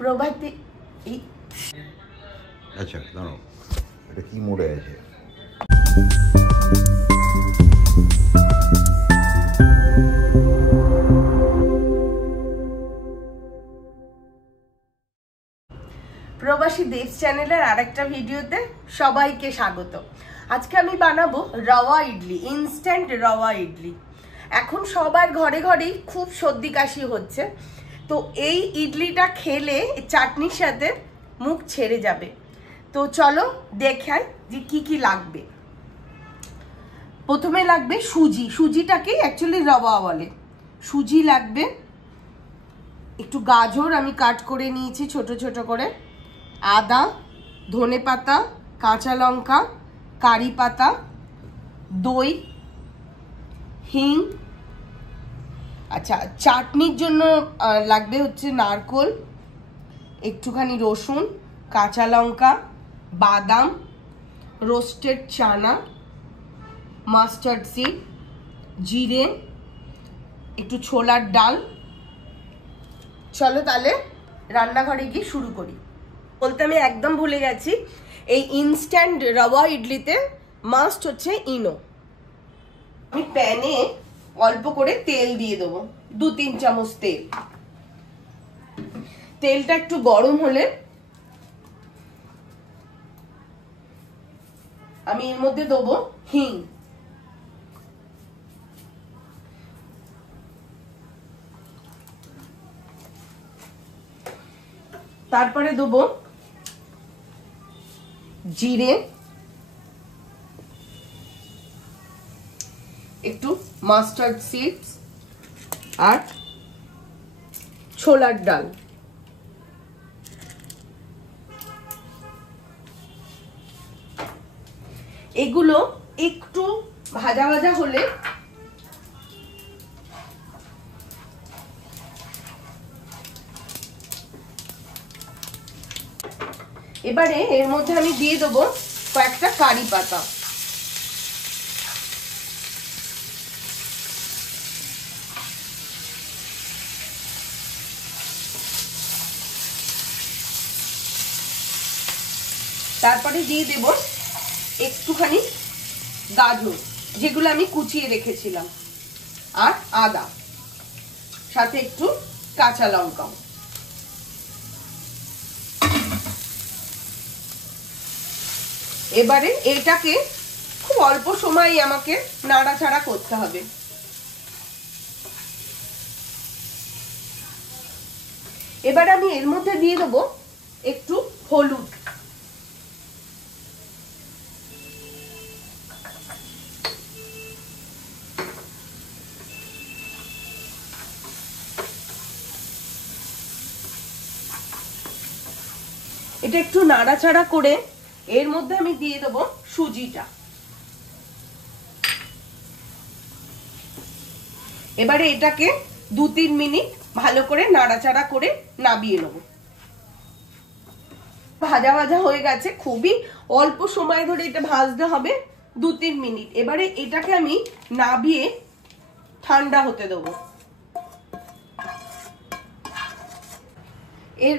প্রভাতী আচ্ছা দাঁড়াও, এটা কি মোড়ে আছে? প্রবাসী দেবস চ্যানেলের আরেকটা ভিডিওতে সবাইকে স্বাগত। আজকে আমি বানাবো রাওয়া ইডলি, ইনস্ট্যান্ট রাওয়া ইডলি। এখন সবার ঘরে ঘরেই খুব সর্দি কাশি হচ্ছে, তো এই ইডলিটা খেলে চাটনির সাথে মুখ ছেড়ে যাবে। তো চলো দেখাই যে কি কি লাগবে। প্রথমে লাগবে সুজি, সুজিটাকে অ্যাকচুয়ালি রাওয়া বলে। সুজি লাগবে, একটু গাজর আমি কাট করে নিয়েছি ছোট ছোট করে, আদা, ধনেপাতা, কাঁচা লঙ্কা, কারি পাতা, দই, হিং। আচ্ছা, চাটনির জন্য লাগবে হচ্ছে নারকোল, একটুখানি রসুন, কাঁচা লঙ্কা, বাদাম, রোস্টেড চানা, মাস্টার্ড সিড, জিরে, একটু ছোলার ডাল। চলো তাহলে রান্নাঘরে গিয়ে শুরু করি। বলতে আমি একদম ভুলে গেছি, এই ইনস্ট্যান্ট রাওয়া ইডলিতে মাস্ট হচ্ছে ইনো। আমি প্যানে অল্প করে তেল দিয়ে দেবো, 2-3 চামচ তেল। তেলটা একটু গরম হলে আমি এর মধ্যে দেবো হিং, তারপরে দেবো জিরে, একটু মাস্টার্ড সিডস আর ছোলার ডাল। এগুলো একটু ভাজা ভাজা হলে এবারে এর মধ্যে আমি দিয়ে দেবো কয়েকটা কারি পাতা। তারপরে দিয়ে দেব একটুখানি গাজর, যেগুলো আমি কুচিয়ে রেখেছিলাম, আর আদা, সাথে একটু কাঁচা লঙ্কা। এবারে এটাকে খুব অল্প সময় আমাকে নাড়াচাড়া করতে হবে। এবার আমি এর মধ্যে দিয়ে দেবো একটু হলুদ, এটা একটু নাড়াচাড়া করে এর মধ্যে আমি দিয়ে দেবো সুজিটা। এবারে এটাকে 2-3 মিনিট ভালো করে নাড়াচাড়া করে নামিয়ে নেব। ভাজা ভাজা হয়ে গেছে, খুবই অল্প সময় ধরে এটা ভাজতে হবে, 2-3 মিনিট। এবারে এটাকে আমি নামিয়ে ঠান্ডা হতে দেবো। এর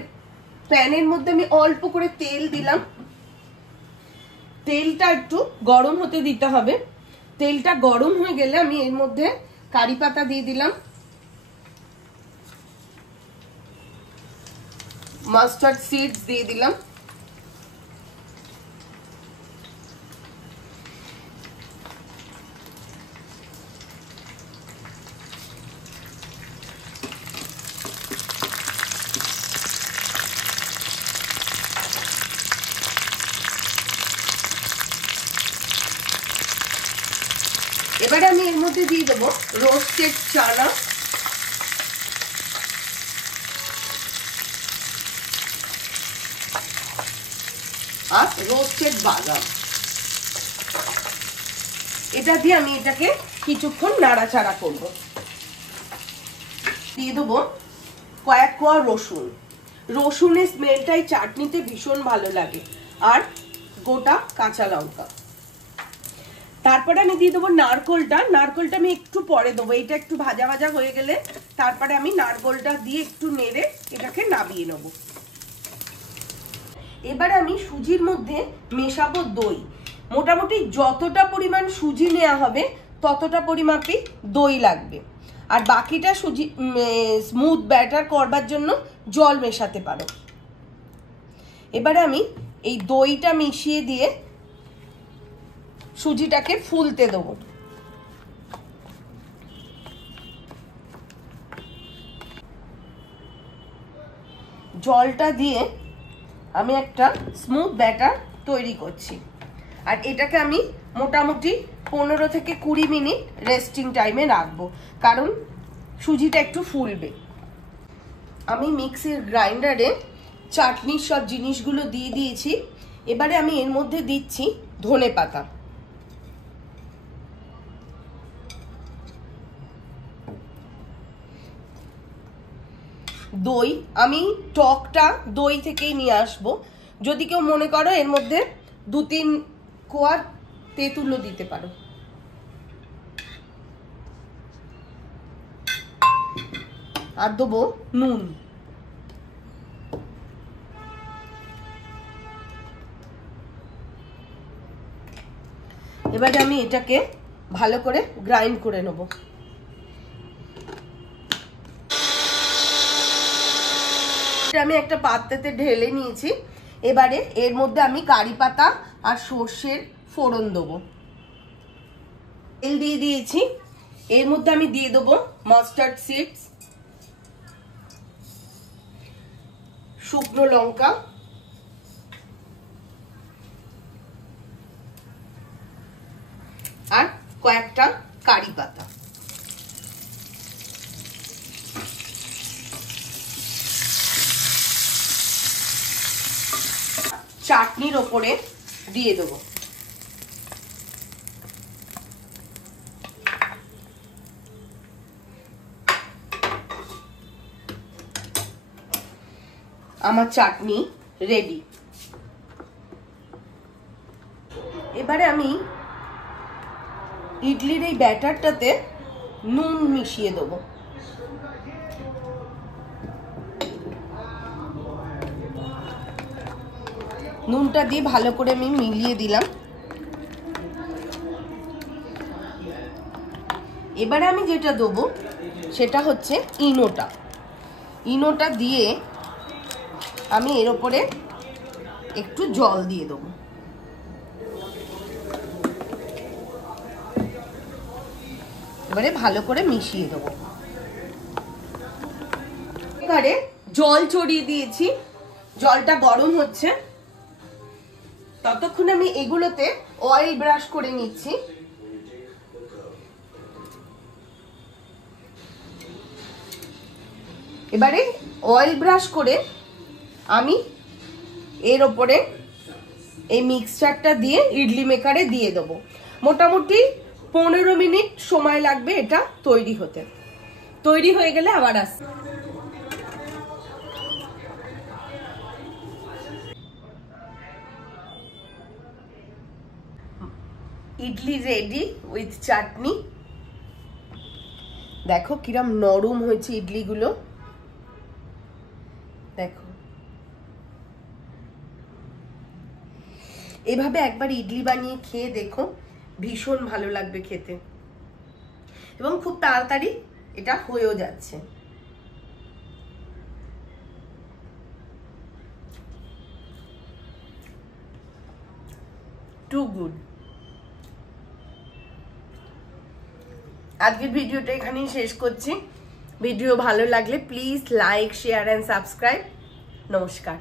প্যানের মধ্যে আমি অল্প করে তেল দিলাম, তেলটা একটু গরম হতে দিতে হবে। তেলটা গরম হয়ে গেলে আমি এর মধ্যে কারি পাতা দিয়ে দিলাম, মাস্টার্ড সিডস দিয়ে দিলাম, এবারে আমি এর মধ্যে দিয়ে দেবো রোস্টেড চানা, আর রোস্টেড বাদাম। এটা দিয়ে আমি এটাকে কিছুক্ষণ নাড়াচাড়া করব। দিয়ে দেবো কয়েক কোয়া রসুন। রসুনের স্মেলটাই চাটনিতে ভীষণ ভালো লাগে, আর গোটা কাঁচা লঙ্কা। তারপরে আমি দিয়ে দেবো নারকোলটা। নারকোলটা আমি একটু পরে দেবো, এটা একটু ভাজা ভাজা হয়ে গেলে তারপরে আমি নারকোলটা দিয়ে একটু নেড়ে এটাকে নামিয়ে নেবো। এবার আমি সুজির মধ্যে মেশাবো দই। মোটামুটি যতটা পরিমাণ সুজি নেওয়া হবে ততটা পরিমাপই দই লাগবে, আর বাকিটা সুজি স্মুথ ব্যাটার করবার জন্য জল মেশাতে পারো। এবারে আমি এই দইটা মিশিয়ে দিয়ে সুজিটাকে ফুলতে দেবো। জলটা দিয়ে আমি একটা স্মুথ ব্যাটার তৈরি করছি, আর এটাকে আমি মোটামুটি 15 থেকে 20 মিনিট রেস্টিং টাইমে রাখবো, কারণ সুজিটা একটু ফুলবে। আমি মিক্সির গ্রাইন্ডারে চাটনির সব জিনিসগুলো দিয়ে দিয়েছি। এবারে আমি এর মধ্যে দিচ্ছি ধনেপাতা, দই। আমি টকটা দই থেকেই নিয়ে আসবো। যদি কেউ মনে করো এর মধ্যে 2-3 কোয়া তেঁতুলও দিতে পারো। আর দেবো নুন। এবারে আমি এটাকে ভালো করে গ্রাইন্ড করে নেব। আমি একটা পাত্রেতে ঢেলে নিয়েছি। এবারে এর মধ্যে আমি কারি পাতা আর সর্ষের ফোড়ন দেবো। তেল দিয়ে দিয়েছি। এর মধ্যে আমি দিয়ে দেবো মাস্টার্ড সিডস, শুকনো লঙ্কা, আর কয়েকটা কারি পাতা। চাটনির ওপরে দিয়ে দেবো। আমার চাটনি রেডি। এবারে আমি ইডলির এই ব্যাটারটাতে নুন মিশিয়ে দেবো। নুনটা দিয়ে ভালো করে আমি মিলিয়ে দিলাম। এবারে আমি যেটা দেবো সেটা হচ্ছে ইনোটা। ইনোটা দিয়ে আমি এর ওপরে একটু জল দিয়ে দেবো। এবারে ভালো করে মিশিয়ে দেবো। এবারে জল ছড়িয়ে দিয়েছি, জলটা গরম হচ্ছে। ততক্ষণ আমি এগুলোতে অয়েল ব্রাশ করে নিচ্ছি। এবারে অয়েল ব্রাশ করে আমি এর ওপরে এই মিক্সচারটা দিয়ে ইডলি মেকারে দিয়ে দেবো। মোটামুটি 15 মিনিট সময় লাগবে এটা তৈরি হতে। তৈরি হয়ে গেলে আবার আসছি। ইডলি রেডি উইথ চাটনি। দেখো কিরম নরম হয়েছে ইডলিগুলো, দেখো। এভাবে একবার ইডলি বানিয়ে খেয়ে দেখো, ভীষণ ভালো লাগবে খেতে, এবং খুব তাড়াতাড়ি এটা হয়েও যাচ্ছে। Too good. আজকের ভিডিওটা এখানেই শেষ করছি। ভিডিও ভালো লাগলে please like, share and subscribe. নমস্কার।